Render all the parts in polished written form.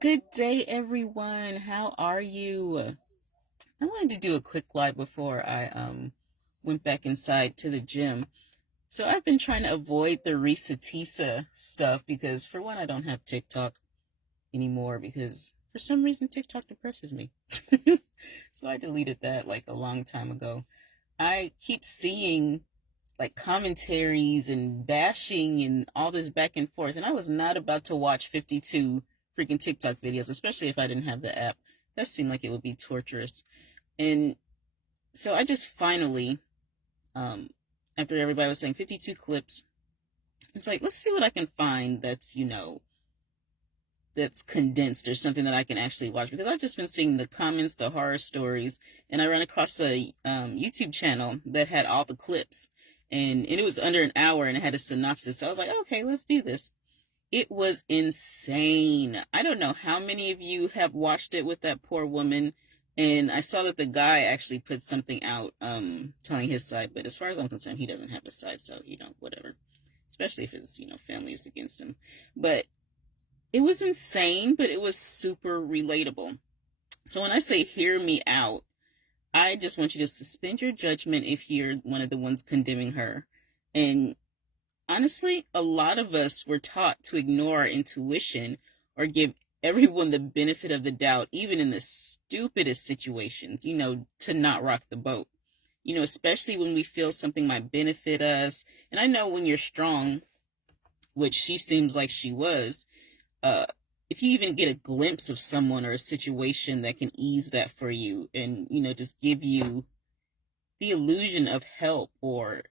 Good day, everyone. How are you? I wanted to do a quick live before I went back inside to the gym. So I've been trying to avoid the Reesa Teesa stuff because, for one, I don't have TikTok anymore because for some reason TikTok depresses me. So I deleted that like a long time ago. I keep seeing like commentaries and bashing and all this back and forth. And I was not about to watch 52 freaking TikTok videos, especially if I didn't have the app. That seemed like it would be torturous. And so I just finally, um, after everybody was saying 52 clips, it's like, let's see what I can find that's condensed or something that I can actually watch because I've just been seeing the comments, the horror stories, and I ran across a YouTube channel that had all the clips, and it was under an hour and it had a synopsis. So I was like, okay, let's do this. It was insane. I don't know how many of you have watched it with that poor woman, and I saw that the guy actually put something out telling his side, but as far as I'm concerned, he doesn't have a side, so whatever. Especially if his family is against him, but it was insane, but it was super relatable. So when I say hear me out, I just want you to suspend your judgment if you're one of the ones condemning her. And honestly, a lot of us were taught to ignore our intuition or give everyone the benefit of the doubt, even in the stupidest situations, to not rock the boat. Especially when we feel something might benefit us. And I know when you're strong, which she seems like she was, uh, if you even get a glimpse of someone or a situation that can ease that for you and, just give you the illusion of help or,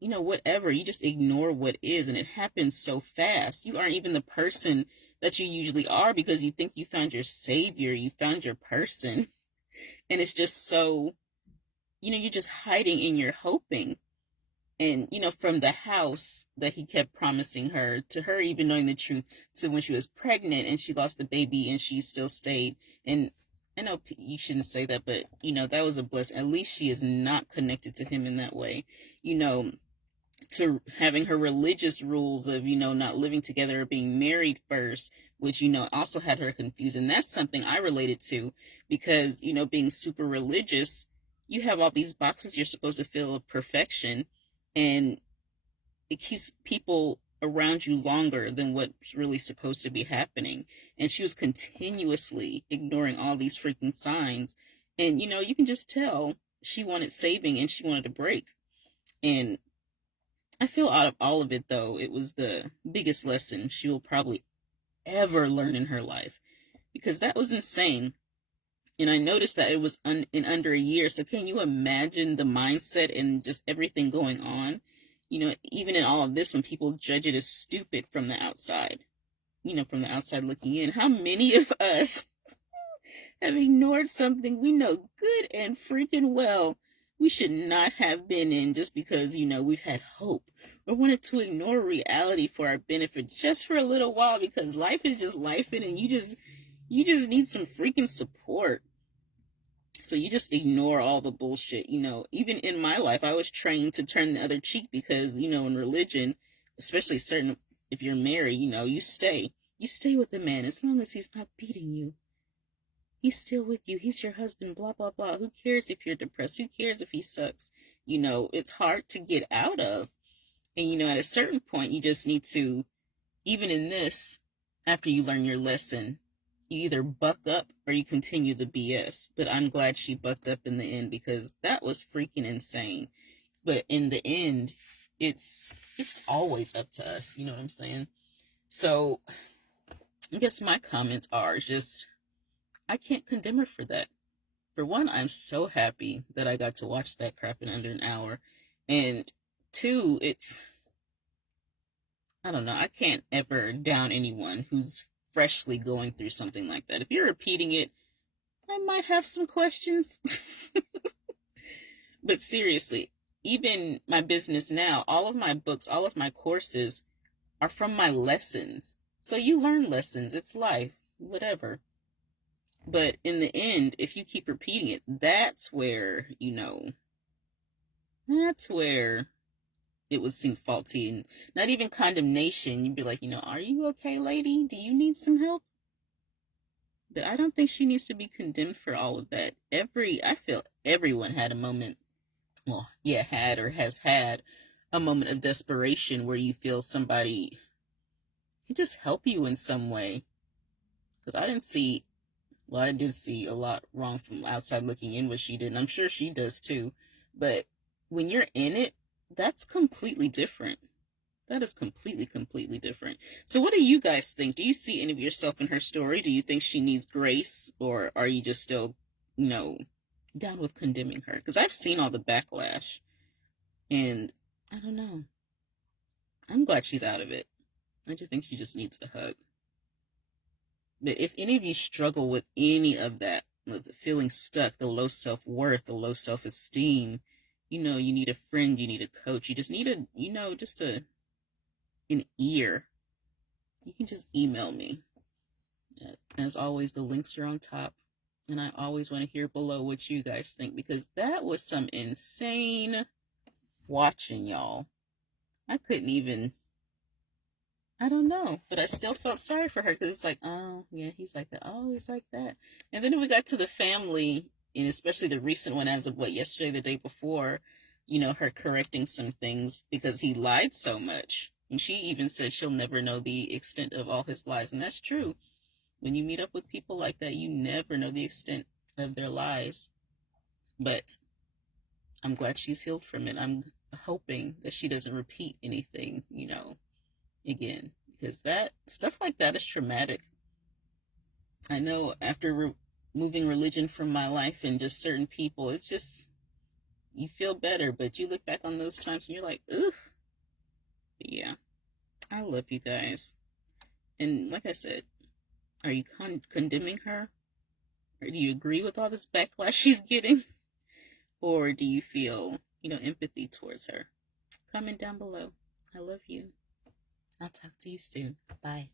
whatever, you just ignore what is. And it happens so fast. You aren't even the person that you usually are because you think you found your savior, you found your person. And it's just so, you're just hiding and you're hoping. And from the house that he kept promising her to her even knowing the truth to when she was pregnant and she lost the baby and she still stayed. And I know you shouldn't say that, but that was a blessing. At least she is not connected to him in that way, you know to having her religious rules of not living together or being married first, which also had her confused. And that's something I related to because being super religious, you have all these boxes you're supposed to fill of perfection, and it keeps people around you longer than what's really supposed to be happening. And she was continuously ignoring all these freaking signs. And you can just tell she wanted saving and she wanted a break. And I feel out of all of it, though, it was the biggest lesson she will probably ever learn in her life because that was insane. And I noticed that it was in under a year. So can you imagine the mindset and just everything going on? Even in all of this, when people judge it as stupid from the outside, from the outside looking in, how many of us have ignored something we know good and freaking well we should not have been in just because, we've had hope or wanted to ignore reality for our benefit just for a little while because life is just life and you just need some freaking support. So you just ignore all the bullshit. Even in my life, I was trained to turn the other cheek because, in religion, especially certain, if you're married, you stay with the man as long as he's not beating you. He's still with you. He's your husband, blah, blah, blah. Who cares if you're depressed? Who cares if he sucks? It's hard to get out of. And, at a certain point, you just need to, even in this, after you learn your lesson, you either buck up or you continue the BS. But I'm glad she bucked up in the end because that was freaking insane. But in the end, it's always up to us. You know what I'm saying? So I guess my comments are just I can't condemn her for that. For one, I'm so happy that I got to watch that crap in under an hour. And two, I don't know, I can't ever down anyone who's freshly going through something like that. If you're repeating it, I might have some questions. But seriously, even my business now, all of my books, all of my courses are from my lessons. So you learn lessons, it's life, whatever. But in the end, if you keep repeating it, that's where it would seem faulty and not even condemnation. You'd be like, are you okay, lady? Do you need some help? But I don't think she needs to be condemned for all of that. I feel everyone had a moment, well, yeah, had or has had a moment of desperation where you feel somebody can just help you in some way. Because I did see a lot wrong from outside looking in what she did, and I'm sure she does too. But when you're in it, that's completely different. That is completely, completely different. So, what do you guys think? Do you see any of yourself in her story? Do you think she needs grace, or are you just still, you know, down with condemning her? Because I've seen all the backlash, and I don't know. I'm glad she's out of it. I just think she just needs a hug. But if any of you struggle with any of that, the feeling stuck, the low self worth, the low self esteem, you need a friend, you need a coach, you just need an ear. You can just email me. As always, the links are on top. And I always want to hear below what you guys think, because that was some insane watching, y'all. I couldn't even, I don't know, but I still felt sorry for her because it's like, oh, yeah, he's like that. Oh, he's like that. And then we got to the family, and especially the recent one as of yesterday, the day before, her correcting some things because he lied so much. And she even said she'll never know the extent of all his lies. And that's true. When you meet up with people like that, you never know the extent of their lies. But I'm glad she's healed from it. I'm hoping that she doesn't repeat anything, again, because that stuff like that is traumatic. I know after removing religion from my life and just certain people, it's just, you feel better, but you look back on those times and you're like, ugh. But yeah, I love you guys. And like I said, are you condemning her? Or do you agree with all this backlash she's getting? Or do you feel, empathy towards her? Comment down below. I love you. I'll talk to you soon. Bye.